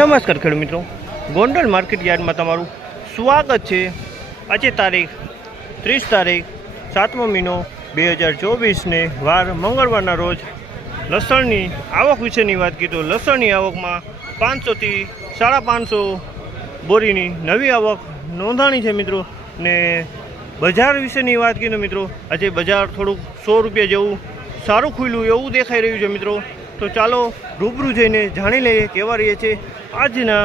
નમસ્કાર ખેડૂત મિત્રો. ગોંડલ માર્કેટ યાર્ડમાં તમારું સ્વાગત છે. આજે તારીખ ત્રીસ તારીખ, સાતમો મહિનો બે હજાર ચોવીસને વાર મંગળવારના રોજ લસણની આવક વિશેની વાત કીધું તો લસણની આવકમાં પાંચસોથી સાડા પાંચસો બોરીની નવી આવક નોંધાણી છે મિત્રો. ને બજાર વિશેની વાત કીધું મિત્રો, આજે બજાર થોડુંક સો રૂપિયા જેવું સારું ખુલ્યું એવું દેખાઈ રહ્યું છે મિત્રો. તો ચાલો રૂબરૂ જઈને જાણી લઈએ કેવા રહીએ છે આજના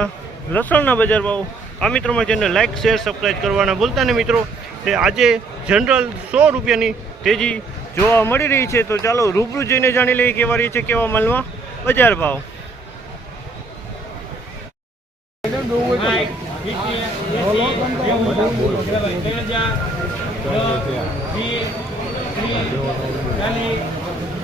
લસણના બજાર ભાવ. આ મિત્રોમાં ચેનલ લાઇક શેર સબસ્ક્રાઈબ કરવાના ભૂલતા ને મિત્રો. તે આજે જનરલ સો રૂપિયાની તેજી જોવા મળી રહી છે. તો ચાલો રૂબરૂ જઈને જાણી લઈએ કેવા રહી છે કેવા માલમાં બજાર ભાવ.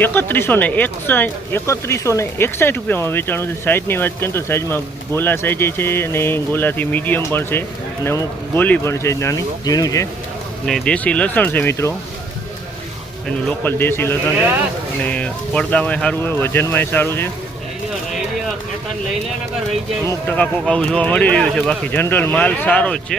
એકત્રીસો ને એકત્રીસો ને એકસાઠ રૂપિયામાં વેચાણું છે. સાઇઝની વાત કરીએ તો સાઇઝમાં ગોલા સાઇઝે છે અને ગોલાથી મીડિયમ પણ છે અને અમુક ગોલી પણ છે નાની, ઝીણું છે. ને દેશી લસણ છે મિત્રો. એનું લોકલ દેશી લસણ છે. અને પડદામાંય સારું હોય, વજનમાંય સારું છે. અમુક ટકા કોક આવું જોવા મળી રહ્યું છે. બાકી જનરલ માલ સારો જ છે.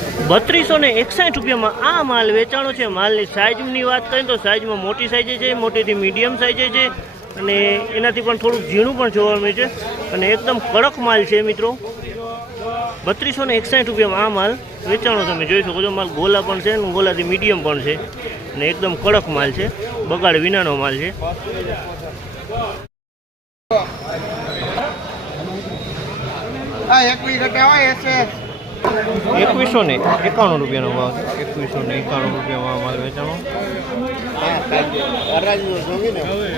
બત્રીસો ને એકસાઠ રૂપિયામાં આ માલ વેચાણો છે. માલની સાઇઝની વાત કરીએ તો સાઇઝમાં મોટી સાઇઝે છે, મોટીથી મીડિયમ સાઇઝે છે અને એનાથી પણ થોડુંક ઝીણું પણ જોવા મળે છે. અને એકદમ કડક માલ છે મિત્રો. બત્રીસો ને એકસાઠ રૂપિયામાં આ માલ વેચાણો તમે જોઈ શકો છો. માલ ગોલા પણ છે અને ગોલાથી મીડિયમ પણ છે. અને એકદમ કડક માલ છે. બગાડ વિનાનો માલ છે. ઘટાવા એસે એકવીસો ને એકાણું રૂપિયાનો ભાવ છે. એકવીસો ને એકાણું રૂપિયામાં આ માલ વેચાણો.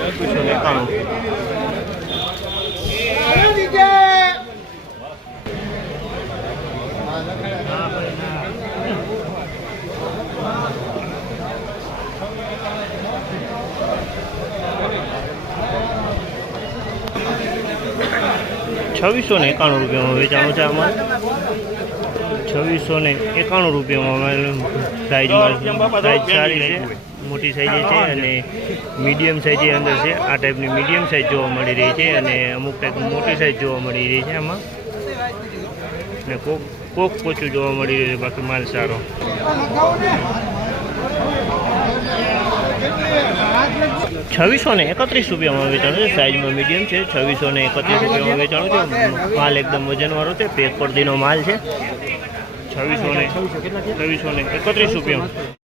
એકવીસો ને એકાણું. છવ્વીસો ને એકાણું રૂપિયામાં વેચાણું છે આમાં છવ્વીસો ને એકાણું રૂપિયામાં સાઈઝમાં સાઈઝ સારી છે. મોટી સાઈઝ છે અને મીડિયમ સાઈઝ અંદર છે. આ ટાઈપની મીડિયમ સાઈઝ જોવા મળી રહી છે અને અમુક ટાઈપ મોટી સાઈઝ જોવા મળી રહી છે આમાં. ને કોક કોક પોચું જોવા મળી રહ્યું છે બાકી માલ સારો. છવ્વીસો ને એકત્રીસ રૂપિયામાં વેચાણું છે. સાઇઝમાં મીડિયમ છે. છવ્વીસો ને એકત્રીસ રૂપિયામાં વેચાણું છે. માલ એકદમ વજનવાળો છે. પેક પરદીનો માલ છે. છવ્વીસો ને છવ્વીસો ને એકત્રીસ રૂપિયામાં